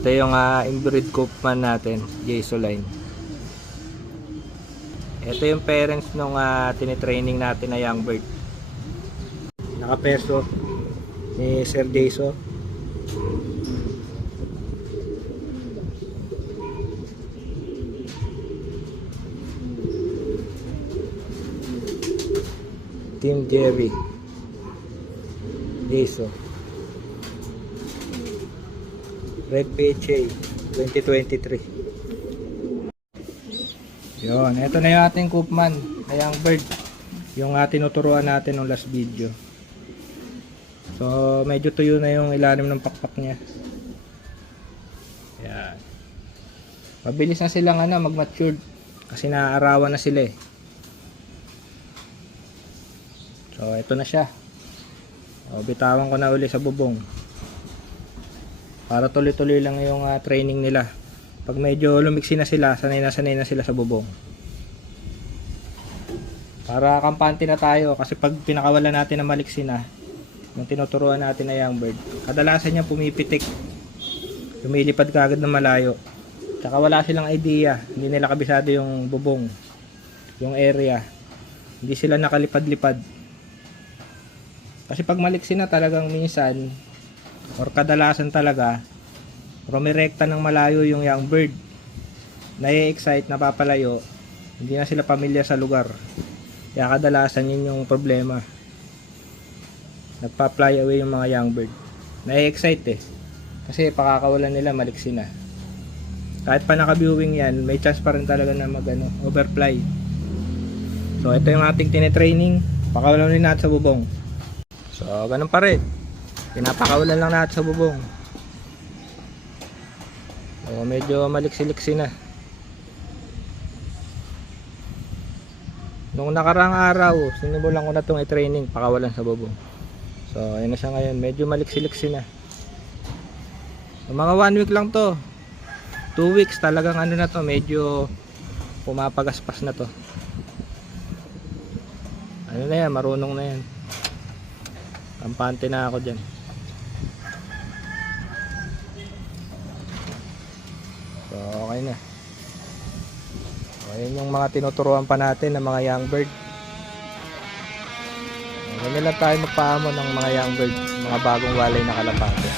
Ito yung inbreed Koopman natin, Jaysoline. Ito yung parents nung tinitraining natin na young bird. Nakapeso ni Sir Jayso. Team Jerry Jayso Red PHA 2023. Yun, ito na yung ating Koopman na young bird, yung tinuturuan natin ng last video. So medyo tuyo na yung ilalim ng pakpak niya. Yan, mabilis na silang mag-mature kasi naaarawan na sila eh. So ito na siya. Bitawan ko na uli sa bubong para tuloy-tuloy lang yung training nila. Pag medyo lumiksi na sila, sanay na sila sa bubong. Para kampante na tayo, kasi pag pinakawala natin na maliksi na yung tinuturuan natin na young bird, kadalasan niya pumipitik, lumilipad kaagad ng malayo, tsaka wala silang idea, hindi nila kabisado yung bubong, yung area, hindi sila nakalipad-lipad. Kasi pag maliksi na talagang minsan or kadalasan talaga rumirekta ng malayo yung young bird, nai-excite, napapalayo, hindi na sila pamilyar sa lugar, kaya kadalasan yun yung problema, nagpa-fly away yung mga young bird, nai-excite kasi pakakawalan nila maliksi na. Kahit pa naka-viewing yan, may chance pa rin talaga na overfly. So ito yung ating tine-training, pakawalan rin natin sa bubong. So ganun pa rin, pinapakawalan lang natin sa bubong. So medyo maliksi-liksi na. Nung nakarang araw, sinimulan ko na itong i-training, pakawalan sa bubong. So ayun na siya ngayon, medyo maliksi-liksi na. So, mga 1 week lang to, 2 weeks talagang na to, medyo pumapagaspas na to. Ano na yan, marunong na yan. Kampante na ako dyan. So okay na. So ayun yung mga tinuturuan pa natin ng mga young bird. Ganyan lang tayo magpahamon ng mga young bird, mga bagong walay na kalapate.